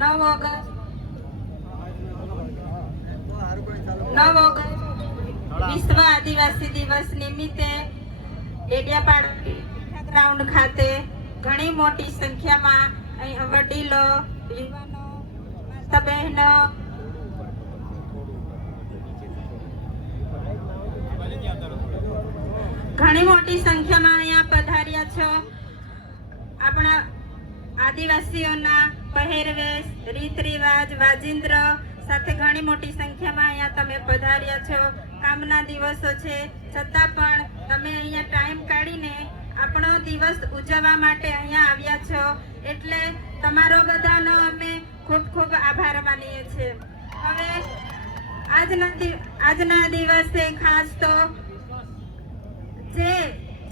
9 August 9 August વિશ્વ આદિવાસી દિવસ નિમિત્તે ડેડિયાપાડા ગ્રાઉન્ડ ખાતે ઘણી મોટી સંખ્યામાં અહીં વડીલો, યુવાનો, માતા બહેનો ઘણી મોટી સંખ્યામાં અહીંયા પધાર્યા છો. આપણા આદિવાસીઓના પહેરવેશ, રીત રિવાજ, વાજિંદ્ર સાથે ઘણી મોટી સંખ્યામાં અહીંયા તમે પધાર્યા છો. કામના દિવસો છે છતાં પણ તમે અહીંયા ટાઈમ કાઢીને આપણો દિવસ ઉજવવા માટે અહીંયા આવ્યા છો, એટલે તમારો બધાનો અમે ખૂબ ખૂબ આભાર માનીએ છીએ. હવે આજના દિવસે ખાસ તો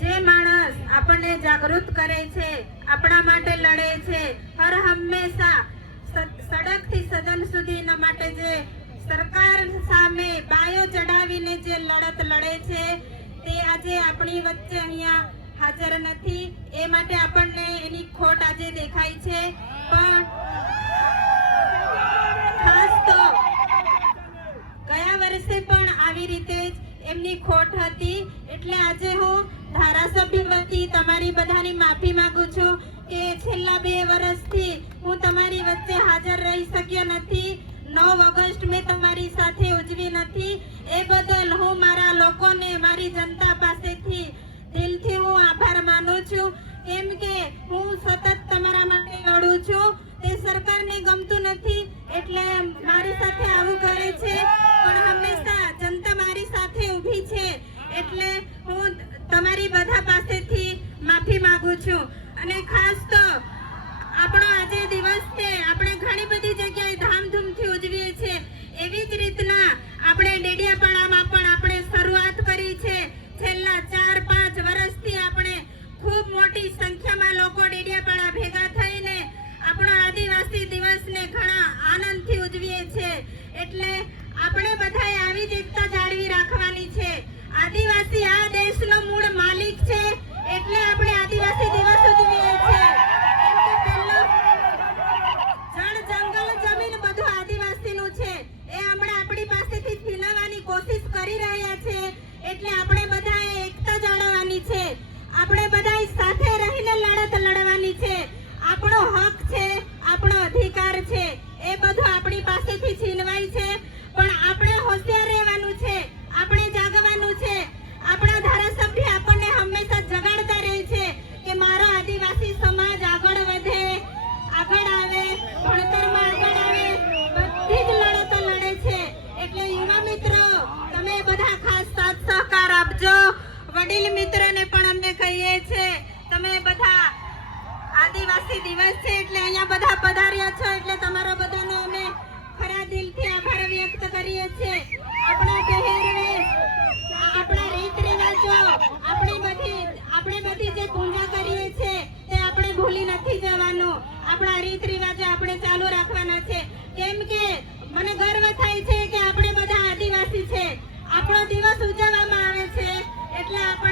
જે માણસ આપણને જાગૃત કરે છે, આપણા માટે લડે છે, હર હંમેશા સડકથી સદન સુધીના માટે જે સરકાર સામે બાયો ચડાવીને જે લડત લડે છે તે આજે આપણી વચ્ચે અહીંયા હાજર નથી. એ માટે આપણને એની ખોટ આજે દેખાય છે. પણ ખાસ તો ગયા વર્ષે પણ આવી રીતે જ એમની ખોટ હતી, એટલે આજે હું ધારાસભ્ય વતી તમારી બધાની માફી માંગુ છું કે છેલ્લા 2 વર્ષથી હું તમારી વચ્ચે હાજર રહી શક્યો નથી. 9 ઓગસ્ટ મેં તમારી સાથે ઉજવી નથી. એ બદલ હું મારા લોકોને, મારી જનતા પાસેથી દિલથી હું આભાર માનું છું, કેમ કે હું સતત તમારા માટે લડું છું. તે સરકારને ગમતું નથી એટલે મારી સાથે આવું કરે છે, પણ હંમેશા જનતા મારી સાથે ઊભી છે, એટલે હું તમારી બધા પાસેથી માફી માંગુ છું. અને ખાસ તો આપણો આજે દિવસ છે, આપણે ઘણી બધી જગ્યાએ ધામધૂમથી ઉજવીએ છીએ. એવી જ રીતના આપણે ડેડિયાપાડામાં પણ આપણે શરૂઆત કરી છે. છેલ્લા 4-5 વર્ષથી આપણે ખૂબ મોટી સંખ્યામાં લોકો ડેડિયાપાડા ભેગા થઈને આપણો આદિવાસી દિવસને ઘણા આનંદથી ઉજવીએ છીએ. એટલે આપણે બધાએ આવી જ એકતા જાળવી રાખવાની છે. આદિવાસી આ દેશનો મૂળ માલિક છે, એટલે આપણે આદિવાસી દિવસ ઉજવીએ છીએ. જળ, જંગલ, જમીન બધું આદિવાસીનું છે. એ હમણાં આપણી પાસેથી છીનવવાની કોશિશ કરી રહ્યા છે, એટલે આપણે બધાએ એકતા જાળવવાની છે. આપણે બધાએ સાથે રહીને લડત લડવાની છે. આપણો હક છે, આપણો અધિકાર છે, એ બધું આપણી પાસેથી છીનવાય છે, પણ આપણે હોશિયાર રહેવાનું છે, આપણે જાગવાનું છે. આપણા ધારાસભ્ય આપણને હંમેશા જગાડતા રહે છે કે મારો આદિવાસી સમાજ આગળ વધે, આગળ આવે, ભણતરમાં આગળ આવે, બધી જ લડતો લડે છે. એટલે યુવા મિત્રો, તમે બધા ખાસ સાથ સહકાર આપજો. વડીલ મિત્રોને પણ અમે કહીએ છીએ, તમે બધા આદિવાસી દિવસ છે એટલે અહીંયા બધા પધાર્યા છો, એટલે તમારો બધાનો અમે ખરા દિલથી આભાર વ્યક્ત કરીએ છીએ. આપણા પહેરવેશ, આપણા રીત રિવાજો, આપણે બધી જે પૂજા કરીએ છીએ તે આપણે ભૂલી નથી જવાનું. આપણા રીત રિવાજો આપણે ચાલુ રાખવાના છે, કેમ કે મને ગર્વ થાય છે કે આપણે બધા આદિવાસી છે. આપણો દિવસ ઉજવવામાં આવે છે એટલે આપણે